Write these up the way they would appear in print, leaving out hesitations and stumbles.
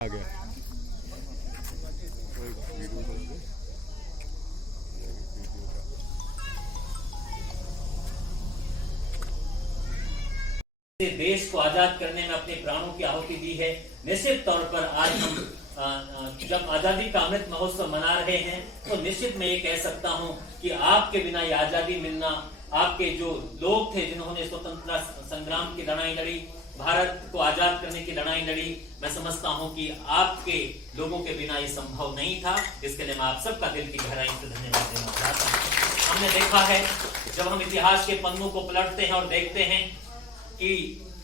आ गया। देश को आजाद करने में अपने प्राणों की आहुति दी है। निश्चित तौर पर आज हम जब आजादी का अमृत महोत्सव मना रहे हैं तो निश्चित मैं ये कह सकता हूं कि आपके बिना ये आजादी मिलना, आपके जो लोग थे जिन्होंने स्वतंत्रता संग्राम की लड़ाई लड़ी, भारत को आजाद करने की लड़ाई लड़ी, मैं समझता हूं कि आपके लोगों के बिना ये संभव नहीं था। इसके लिए मैं आप सबका दिल की गहराई से धन्यवाद देना चाहता हूं। हमने देखा है जब हम इतिहास के पन्नों को पलटते हैं और देखते हैं कि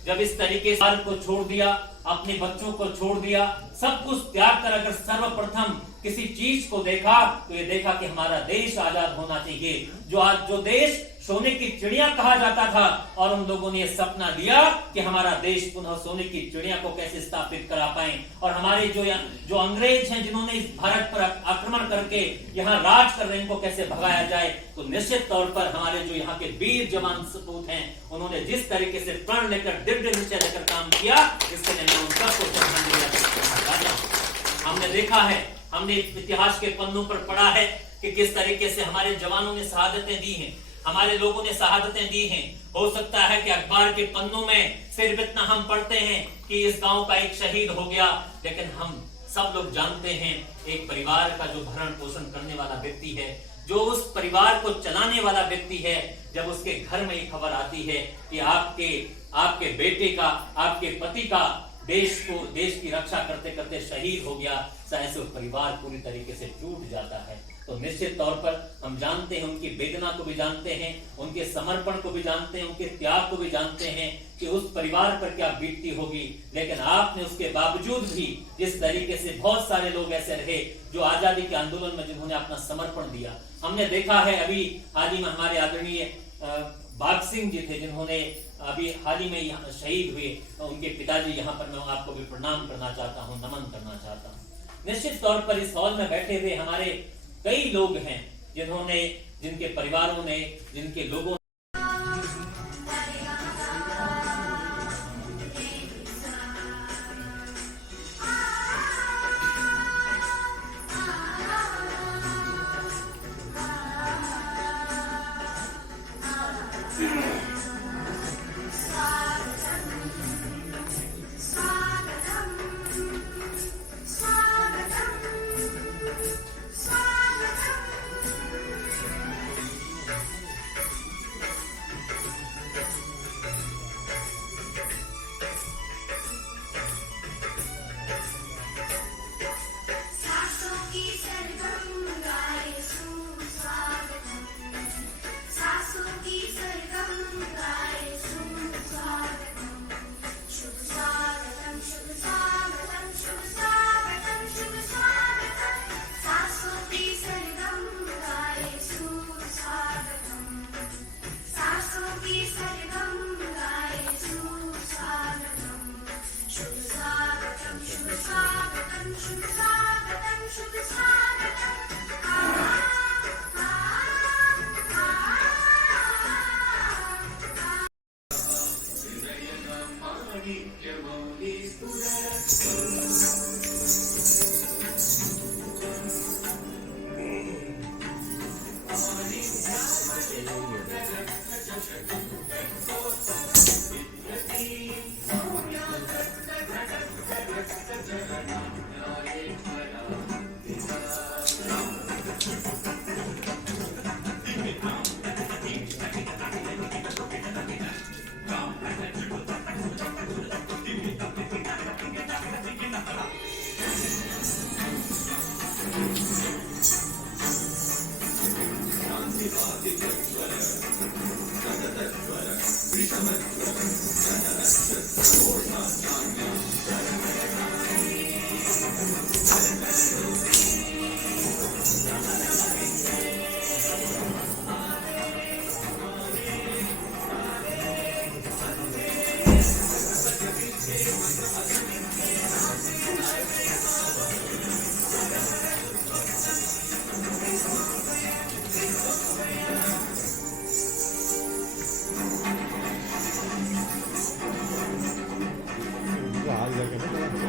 जब इस तरीके से को छोड़ दिया, अपने बच्चों को छोड़ दिया, सब कुछ त्याग कर अगर सर्वप्रथम किसी चीज को देखा तो ये देखा कि हमारा देश आजाद होना चाहिए। जो देश सोने की चिड़िया कहा जाता था, और उन लोगों ने यह सपना लिया कि हमारा देश पुनः सोने की चिड़िया को कैसे स्थापित करा पाए, और हमारे जो अंग्रेज हैं जिन्होंने इस भारत पर आक्रमण करके यहाँ राज कर रहे हैं, इनको कैसे भगाया जाए। तो निश्चित तौर पर हमारे जो यहाँ के वीर जवान सपूत हैं, उन्होंने जिस तरीके से प्रण लेकर दिव्य निश्चय लेकर काम किया, इसके लिए मैं उन सबको श्रद्धांजलि देना चाहता हूं। हमने देखा है, हमने इतिहास के पन्नों पर पढ़ा है कि किस तरीके से हमारे जवानों ने शहादतें दी हैं, हमारे लोगों ने शहादतें दी हैं। हो सकता है कि अखबार के पन्नों में सिर्फ इतना हम पढ़ते हैं कि इस गांव का एक शहीद हो गया, लेकिन हम सब लोग जानते हैं एक परिवार का जो भरण पोषण करने वाला व्यक्ति है, जो उस परिवार को चलाने वाला व्यक्ति है, जब उसके घर में ये खबर आती है कि आपके बेटे का, आपके पति का देश की रक्षा करते करते शहीद हो गया, ऐसे परिवार पूरी तरीके से टूट जाता है। तो निश्चित तौर पर हम जानते हैं, उनकी वेदना को भी जानते हैं, उनके समर्पण को भी जानते हैं, उनके त्याग को भी जानते हैं कि उस परिवार पर क्या बीतती होगी। लेकिन आपने उसके बावजूद भी जिस तरीके से बहुत सारे लोग ऐसे रहे जो आजादी के आंदोलन में जिन्होंने अपना समर्पण दिया। हमने देखा है अभी हाल ही में हमारे आदरणीय बाग सिंह जी थे, जिन्होंने अभी हाल ही में यहाँ शहीद हुए, तो उनके पिताजी यहाँ पर मैं आपको भी प्रणाम करना चाहता हूँ, नमन करना चाहता हूँ। निश्चित तौर पर इस हॉल में बैठे हुए हमारे कई लोग हैं जिनके परिवारों ने, जिनके लोगों हाल जाके